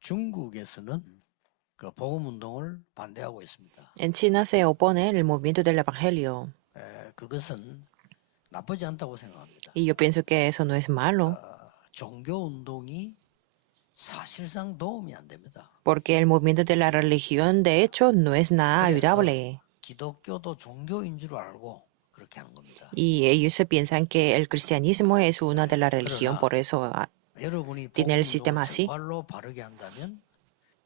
중국에서는 그 복음 운동을 반대하고 있습니다. En China se opone el movimiento del Evangelio 그것은 나쁘지 않다고 생각합니다. y yo pienso que eso no es malo 종교 운동이 사실상 도움이 안 됩니다. porque el movimiento de la religión de hecho no es nada ayudable 기독교도 종교인 줄 알고 그렇게 하는 겁니다. y ellos se piensan que el cristianismo es una de la religión, por eso 여러분이 tiene el 복음 sistema 운동을 así. 정말로 바르게 한다면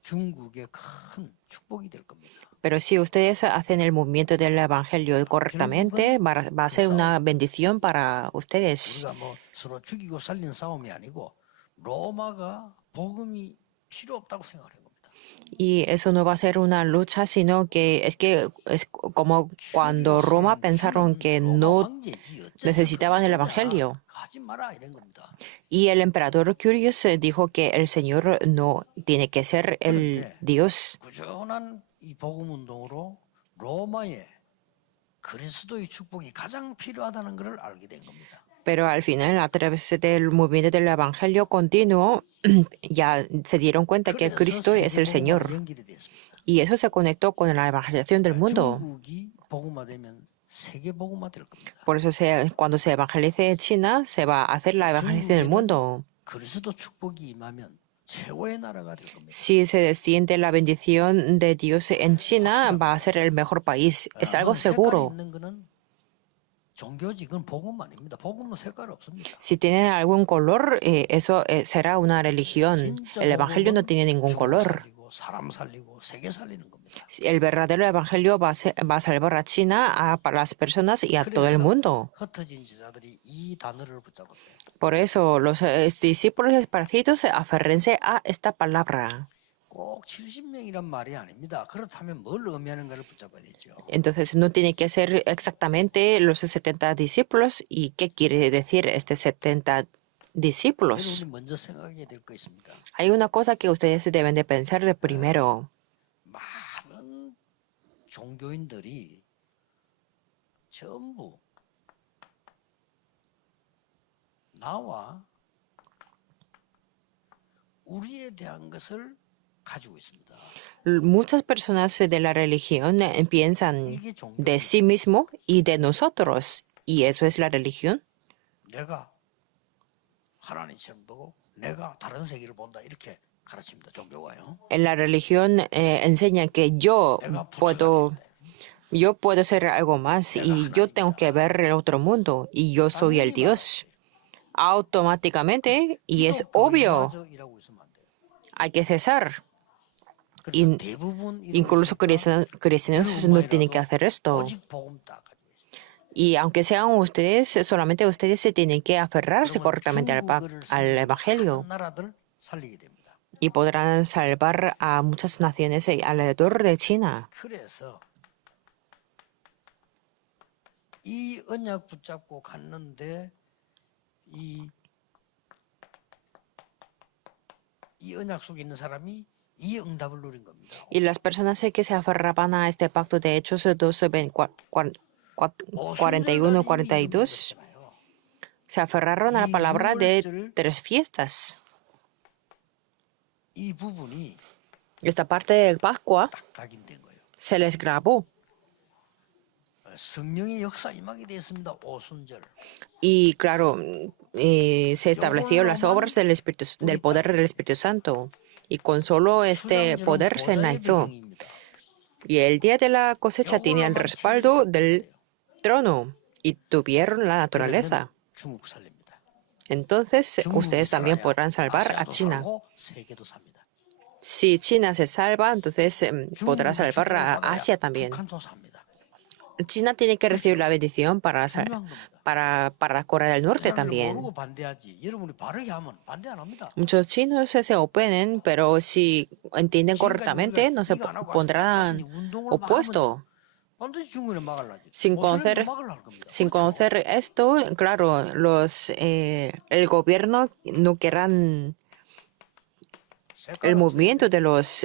중국의 큰 축복이 될 겁니다. Pero si ustedes hacen el movimiento del Evangelio correctamente, va a ser una bendición para ustedes. 우리가 뭐 서로 죽이고 살리는 싸움이 아니고 로마가 복음이 필요 없다고 생각하는 겁니다. Y eso no va a ser una lucha, sino que es como cuando Roma pensaron que no necesitaban el Evangelio. 하지 마라 이런 겁니다. Y el emperador Curius dijo que el Señor no tiene que ser el Dios. 꾸준한 이 복음 운동으로 로마에 그리스도의 축복이 가장 필요하다는 것을 알게 된 겁니다. Pero al final, a través del movimiento del Evangelio continuo, ya se dieron cuenta que Cristo es el Señor. 연결이 됐습니다. Y eso se conectó con la evangelización del mundo. 중국이 복음화되면 세계 복음화 될 겁니다. Por eso cuando se evangelice en China, se va a hacer la evangelización del mundo. 그리스도 축복이 임하면 최고의 나라가 될 겁니다. Si se desciende la bendición de Dios en China, va a ser el mejor país. Es algo seguro. 있는 거는 종교지 그건 복음 아닙니다. 복음은 색깔 없습니다. Si tiene algún color, eso será una religión. El evangelio no tiene ningún color. 살리고 사람 살리고 세계 살리는 겁니다. El verdadero evangelio va a salvar a China, para las personas y a todo el mundo. 흩어진 제자들이 이 단어를 붙잡으세요. Por eso, los discípulos esparcidos aférrense a esta palabra. 꼭 70명이란 말이 아닙니다. 그렇다면 뭘 의미하는가를 붙잡아야 되죠. Entonces, no tiene que ser exactamente los 70 discípulos. ¿Y qué quiere decir este 70 discípulos? 여러분이 먼저 생각해야 될 거 있습니다. Hay una cosa que ustedes deben de pensar de primero. 많은 종교인들이 전부 나와 우리에 대한 것을 가지고 있습니다. Muchas personas de la religión piensan 이게 종교. de sí mismo y de nosotros. ¿Y eso es la religión? 내가 하나님처럼 보고 내가 다른 세계를 본다 이렇게 가르칩니다. 종교가요. En la religión enseña que yo puedo ser algo más y yo tengo que ver el otro mundo y yo soy el Dios. Automáticamente, y es obvio, 이마저 일하고 있으면 안 돼요. hay que cesar. 그래서 대부분 이런 Incluso cristianos no tienen que hacer esto. 오직 복음 딱 가지고 있어요. Y aunque sean ustedes, solamente ustedes se tienen que aferrarse correctamente al Evangelio 나라들 살리게 됩니다. y podrán salvar a muchas naciones alrededor de China. 그래서 이 언약 붙잡고 갔는데 이 언약 속에 있는 사람이 이 응답을 누린 겁니다. Y las personas que se aferraban a este pacto de Hechos 12, 41, 42, se aferraron a la palabra de 3 fiestas. 이 부분이 Esta parte de Pascua 각인된 거예요. se les grabó. 성령의 역사 임하게 되었습니다. 오순절. Y claro, se estableció las obras del del poder del Espíritu Santo. Y con solo este poder se enlazó. Y el día de la cosecha tenía el respaldo del trono y tuvieron la naturaleza. 중국 살립니다. Entonces, ustedes también podrán salvar a China. Si China se salva, entonces podrá salvar a Asia también. China tiene que recibir la bendición para Corea del Norte también. Muchos chinos se oponen, pero si entienden correctamente, no se pondrán opuesto. Sin conocer esto, claro, el gobierno no querrán el movimiento de los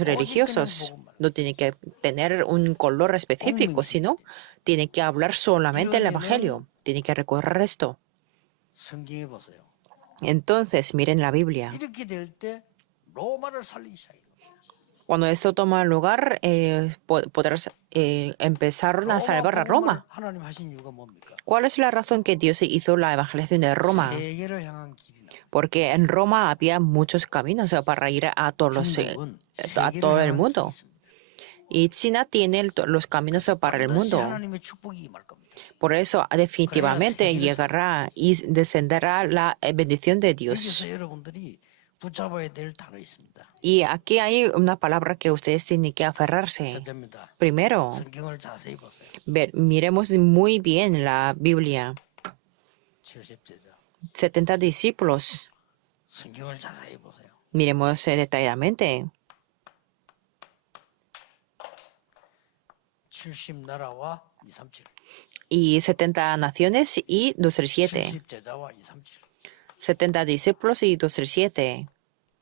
religiosos. No tiene que tener un color específico, sino tiene que hablar solamente el Evangelio. Tiene que recorrer esto. Entonces, miren la Biblia. 이렇게 될 때 로마를 살리기 시작해요. Cuando esto toma lugar, empezaron a 로마 salvar a 복음을 Roma. 하나님 하신 이유가 뭡니까? ¿Cuál es la razón que Dios hizo la evangelización de Roma? 세계를 향한 길이나 Porque en Roma había muchos caminos para ir a 중국은 a 세계를 todo el 향한 길이 mundo. 있습니다. Y China tiene los caminos para el 반드시 mundo. 하나님의 축복이 임할 겁니다. Por eso, definitivamente llegará y descenderá la bendición de Dios. 여기서 여러분들이 붙잡아야 될 단어 있습니다. Y aquí hay una palabra que ustedes tienen que aferrarse. 첫째입니다. Primero, 성경을 자세히 보세요. miremos muy bien la Biblia. 70제자. 70 discípulos. 성경을 자세히 보세요. Miremos detalladamente. 70나라와 237. Y 70 naciones y 237. 70제자와 237. 70 discípulos y 237.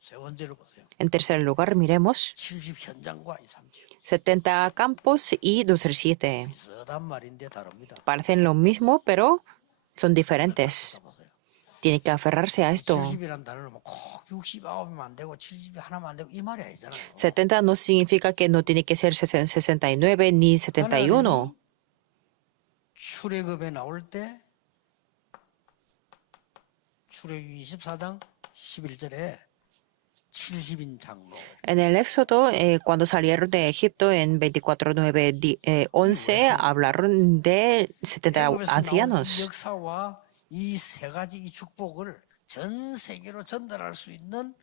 세 번째로 보세요. En tercer lugar, miremos 70현장과 237. 70 campos y 237. 비슷한 말인데 다릅니다. Parecen lo mismo, pero son diferentes. 보세요. Tiene que aferrarse a esto. 70이라는 단어는 꼭 69이면 안 되고 70이 하나만 안 되고 이 말이 아니잖아요. 70 no significa que no tiene que ser 69 ni 71. 출애굽에 나올 때 출애굽 24장 11절에 70인 장로 En el Éxodo, cuando salieron de Egipto en 24:9-11, hablaron de 70 애굽에서 나온 이 ancianos. 역사와 이 세 가지 이 축복을 전 세계로 전달할 수 있는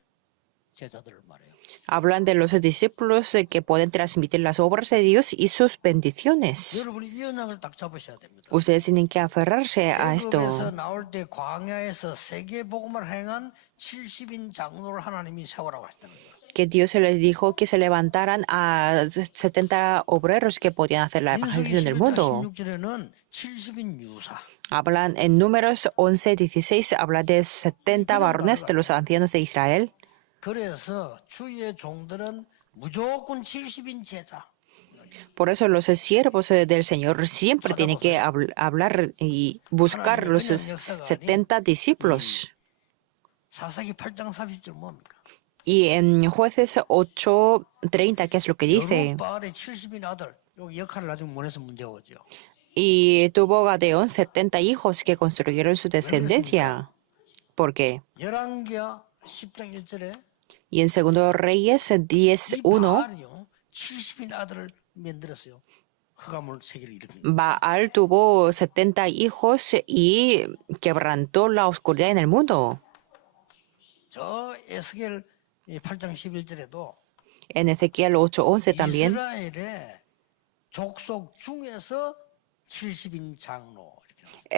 제자들을 말해요. Hablan de los discípulos que pueden transmitir las obras de Dios y sus bendiciones. 여러분이 이 언약을 딱 잡으셔야 됩니다. Ustedes tienen que aferrarse a 애굽에서 esto. 나올 때 광야에서 세계 복음을 행한 70인 장로를 하나님이 세우라고 하셨다는 거예요. Que Dios se les dijo que se levantaran a 70 obreros que podían hacer la 민수기 evangelización del 11장 mundo. 16절에는 70인 유사. Hablan en Números 11:16, habla de 70 varones de los ancianos de Israel. 그래서 주의 종들은 무조건 70인 제자. Por eso los siervos del Señor siempre tienen que hablar y buscar los 70 discípulos. 사사기 8장 30절 뭡니까? Y en Jueces 8:30, ¿qué es lo que dice? 여룻바알의 70인 아들. 요 역할을 나중에 못해서 문제가 오죠. Y tuvo Gadeón 70 hijos que construyeron su descendencia. ¿Por qué? 열왕기하 10장 1절에 Y en Segundo Reyes 이 10:1, 바알이요 70인 아들을 만들었어요. 흑암을 세계를 일으킨. Baal tuvo 70 hijos y quebrantó la oscuridad en el mundo. 저 에스겔 8장 11절에도 En Ezequiel 8:11 también. 이스라엘의 족속 중에서 70인 장로 이렇게 나왔어요.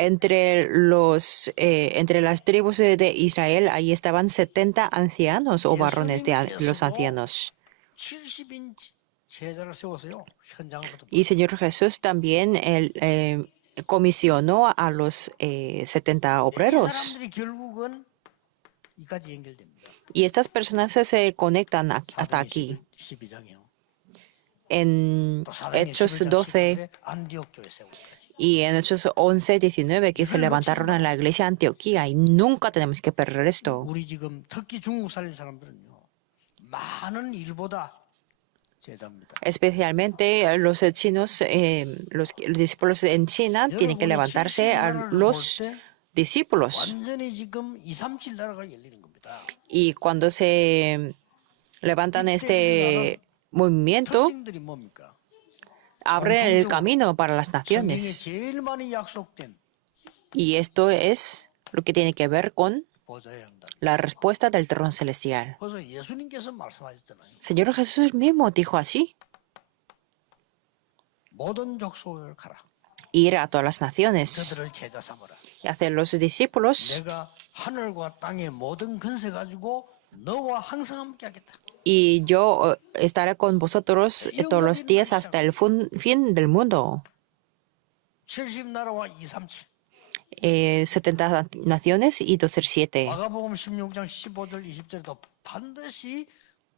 Entre las tribus de Israel, ahí estaban 70 ancianos o varones de los ancianos. 70인 제자를 세웠어요. 현장으로부터. Y Señor Jesús también comisionó a los 70 이 obreros. 사람들이 결국은 이까지 연결됩니다. Y estas personas se conectan hasta aquí. 12장이요. En 또 사도행전 Hechos 11장 12 안디옥 교회 세우기까지. y en Hechos 11:19 que se levantaron en la iglesia de Antioquía. Y nunca tenemos que perder esto. 우리 지금 특히 중국 살린 사람들은요. 많은 일보다 제자입니다. Especialmente los chinos, los discípulos en China tienen que levantarse a los discípulos. 완전히 지금 237 나라가 열리는 겁니다. Y cuando se levantan este movimiento, 특징들이 뭡니까? abren el camino para las 성경에 naciones. 제일 많이 약속된 Y esto es lo que tiene que ver con 보좌의 응답. la respuesta del trono celestial. 그래서 예수님께서 말씀하셨잖아요. Señor Jesús mismo dijo así: 모든 족속을 가라. ir a todas las naciones 그들을 제자 삼으라. y hacer los discípulos. 내가 하늘과 땅의 모든 권세 가지고 너와 항상 함께 하겠다. Y yo estaré con vosotros todos los días hasta el fin del mundo. 70나라와 237. 70 naciones y 237. 마가복음 16장 15절 20절에도 반드시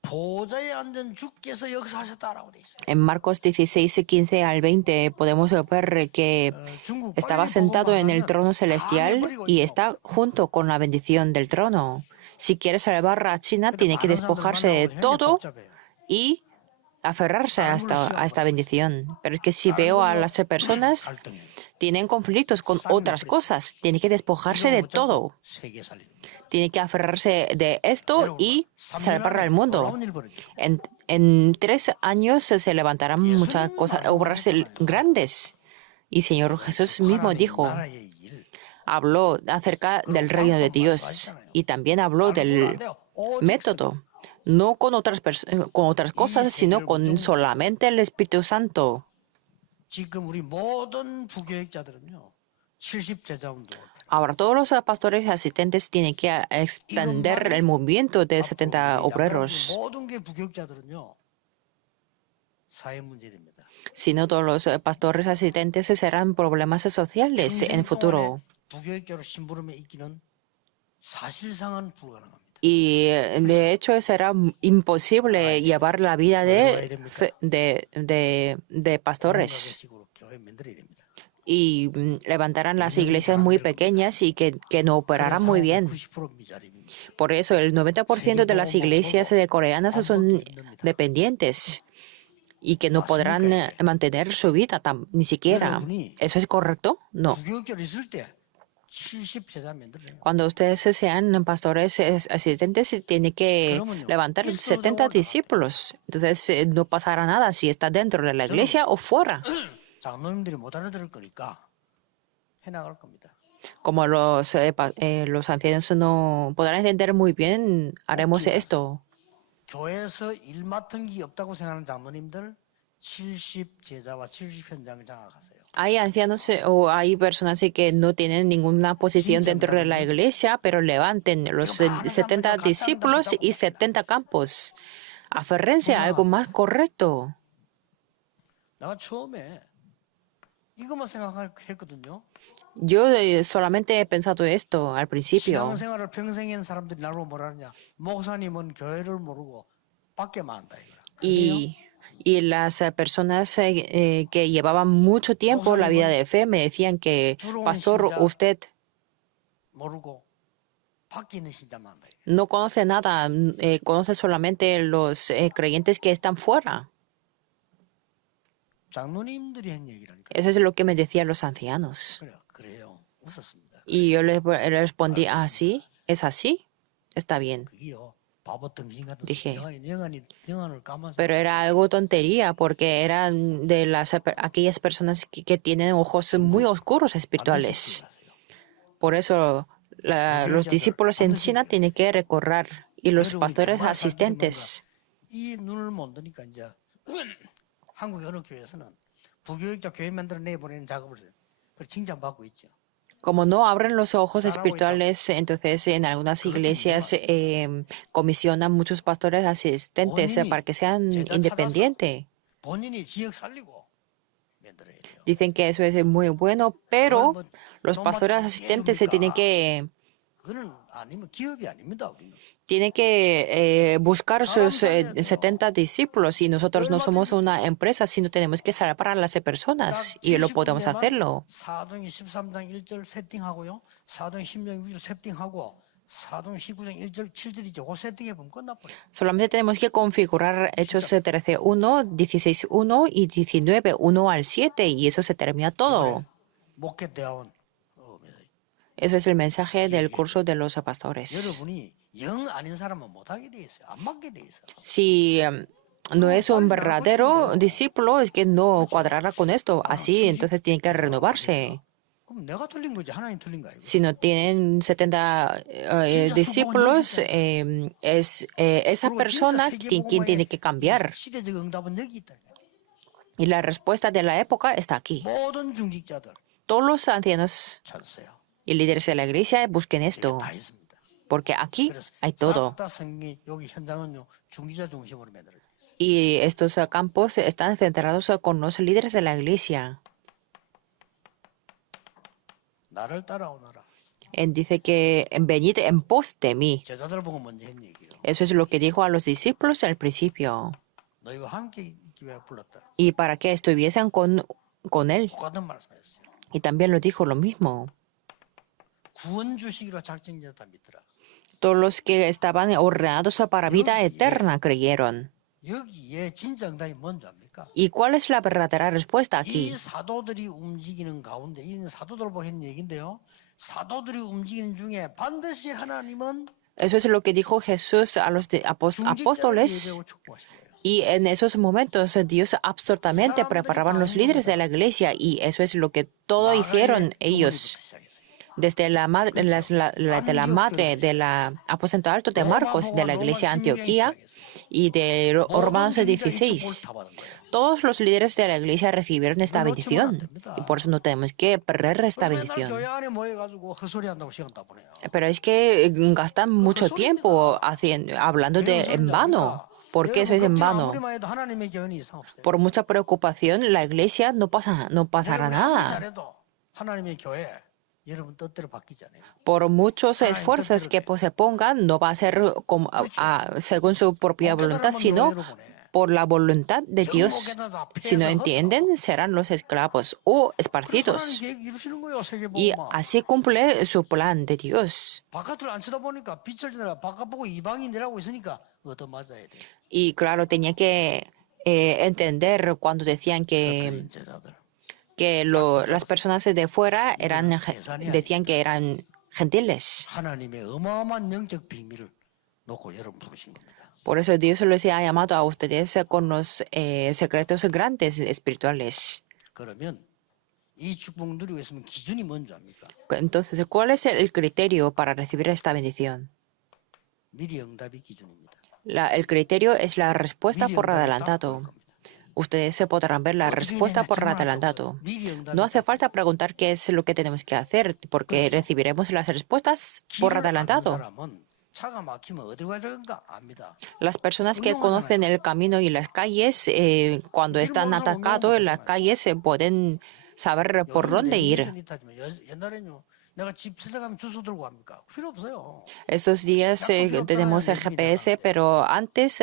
보좌에 앉은 주께서 역사하셨다라고 돼 있어요. En Marcos 16, 15 al 20 podemos ver que 중국 estaba 빨리 sentado en el 보고만 trono 하면 다 celestial 내버리고 y 이거 está junto con la bendición del trono. Si quiere salvar a China, 근데 tiene que 많은 사람들 despojarse de 만나고 굉장히 todo 복잡해요. y aferrarse a esta bendición. Pero es que si 다른 veo a 걸로 las personas, 갈등해요. tienen conflictos con otras cosas, tiene que despojarse 이거 de 못 잡고 todo. 세계 살리는 거예요. Tiene que aferrarse de esto 여러분, y 3년 salvar al 안에 mundo. 놀라운 일 벌어져요. En 3 años se levantarán muchas cosas, obras grandes. Y Señor Jesús mismo 하나님 dijo, 나라의 일. habló acerca del reino de Dios y también habló del método, no con con otras cosas, sino con solamente el Espíritu Santo. 지금 우리 모든 부교육자들은요. 70제자 운동을 Ahora, todos los pastores y asistentes tienen que extender el movimiento de 70 obreros. 모든 게 부교육자들은요. 사회 문제 됩니다. Si no, todos los pastores asistentes serán problemas sociales en el futuro. 부교육자로 심부름에 있기는 사실상은 불가능합니다. Y de hecho será imposible llevar la vida de pastores. 식으로 교회 만들어야 됩니다. Y levantarán las iglesias muy pequeñas y que no operarán muy bien. 90% 미자립니다. Por eso el 90% de las iglesias coreanas son dependientes y que no podrán mantener su vida ni siquiera. ¿Eso es correcto? No. 부교육자로 있을 때 70제자 만들어요. Cuando ustedes sean pastores asistentes, tienen que levantar 70 discípulos. Entonces no pasará nada si está dentro de la iglesia o fuera. 장로님들이 못 알아들을 거니까 해나갈 겁니다. Como los ancianos no podrán entender muy bien, haremos esto. 교회에서 일 맡은 게 없다고 생각하는 장로님들 70제자와 70현장을 장악하세요. Hay ancianos o hay personas que no tienen ninguna posición dentro de la iglesia, pero levanten los 70 discípulos y 70 campos. Aférrense a algo más correcto. 내가 처음에 이것만 생각했거든요. Yo solamente he pensado esto al principio. 신앙생활을 평생 한 사람들이 나로 뭐라 하냐. 목사님은 교회를 모르고 밖에만 한다 이거라. Y las personas que llevaban mucho tiempo la vida de fe me decían que, pastor, usted 모르고 밖에 있는 신자만 한다. no conoce nada, conoce solamente los creyentes que están fuera. 장로님들이 한 얘기라니까. Eso es lo que me decían los ancianos. 그래요. 웃었습니다. Y yo les respondí, ¿ah, sí? ¿Es así? Está bien. 그게요. 바보 등신 같은 Dije. 영안을 까면서 Pero era algo tontería porque eran de aquellas personas que tienen ojos muy oscuros espirituales. Por eso los discípulos en China tienen que recorrer y los pastores asistentes. 이 눈을 못 뜨니까 이제 한국 어느 교회에서는 부교육자 교회 만들어 내보내는 작업을 해요. 그걸 칭찬받고 있죠. Como no abren los ojos espirituales, entonces en algunas iglesias comisionan muchos pastores asistentes para que sean independientes. 본인이 지역 살리고 만들어야 돼요. Dicen que eso es muy bueno, pero los pastores asistentes se 그거는 아니면 기업이 아닙니다. 우리는. tienen que buscar sus 70 discípulos y nosotros no somos una empresa, sino tenemos que salvar a las personas y lo podemos hacerlo. 4장 13장 1절 세팅하고요. 4장 16장 6절 세팅하고 4장 19장 1절 7절이죠. 그 세팅해 보면 끝나버려요. Solamente tenemos que configurar Hechos 13.1, 16.1 y 19.1 al 7 y eso se termina todo. 목회 대화원. Eso es el mensaje del curso de los pastores. 여러분이 영 아닌 사람은 못하게 돼 있어요. 안 맞게 돼 있어요. Si no es un verdadero discípulo, es que no cuadrará con esto. Así, entonces tiene que renovarse. 그럼 내가 틀린 거지 하나님 틀린 거야. Si no tienen 70 discípulos, es esa persona quien tiene que cambiar. 시대적 응답은 여기 있다. Y la respuesta de la época está aquí. 모든 중직자들 Todos los ancianos 찾으세요. y líderes de la iglesia busquen 이게 esto, 다 있습니다. porque aquí 그래서 hay todo. 싹다 성경이 여기 현장은요 중직자 중심으로 만들어져 있어요. Y estos campos están centrados con los líderes de la iglesia. 나를 따라오너라. Dice que venid en pos de mí. 제자들 보고 먼저 한 얘기예요. Eso es lo que dijo a los discípulos al principio. 너희와 함께 있기 위해 불렀다. Y para que estuviesen con él. 똑같은 말씀했어요. Y también lo dijo lo mismo. 구원 주시기로 작정되었다 믿더라. Todos los que estaban ordenados para vida eterna creyeron. 여기에 진짜 응답이 뭔지 압니까? ¿Y cuál es la verdadera respuesta 이 aquí? 사도들이 움직이는 가운데 이 사도들 보는 얘기인데요. 사도들이 움직이는 중에 반드시 하나님은 Eso es lo que dijo Jesús a los 중직자를 apóstoles. 예배하고 축복하신 거예요. Y en esos momentos Dios absolutamente preparaba a los líderes de la iglesia y eso es lo que todo hicieron ellos. Desde la madre, de la madre del aposento alto de Marcos de la iglesia de Antioquía y de Romanos 16. Todos los líderes de la iglesia recibieron esta bendición y por eso no tenemos que perder esta bendición. Pero es que gastan mucho tiempo hablando en vano. ¿Por qué eso es en vano? Por mucha preocupación, la iglesia no pasará nada. Por muchos esfuerzos que se pongan, no va a ser según su propia voluntad, sino por la voluntad de Dios. Si no entienden, serán los esclavos o esparcidos. Y así cumple su plan de Dios. Y claro, tenía que entender cuando decían que las personas de fuera decían que eran gentiles. Por eso Dios les ha llamado a ustedes con los secretos grandes espirituales. Entonces, ¿cuál es el criterio para recibir esta bendición? El criterio es la respuesta por adelantado. Ustedes se podrán ver la respuesta por adelantado. No hace falta preguntar qué es lo que tenemos que hacer, porque recibiremos las respuestas por adelantado. Las personas que conocen el camino y las calles, cuando están atacados en las calles, pueden saber por dónde ir. Esos días tenemos el GPS, pero antes,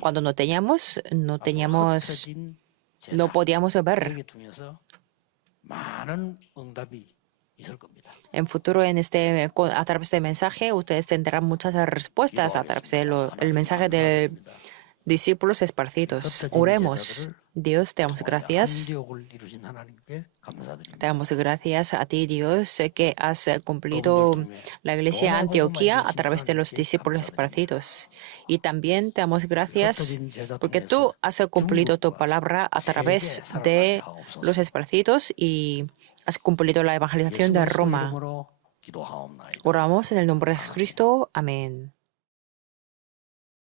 cuando no podíamos ver. En futuro, a través del mensaje, ustedes tendrán muchas respuestas a través del mensaje de discípulos esparcidos. Oremos. Dios, te damos gracias. Te damos gracias a ti, Dios, que has cumplido la iglesia de Antioquía a través de los discípulos esparcidos. Y también te damos gracias porque tú has cumplido tu palabra a través de los esparcidos y has cumplido la evangelización de Roma. Oramos en el nombre de Jesucristo. Amén.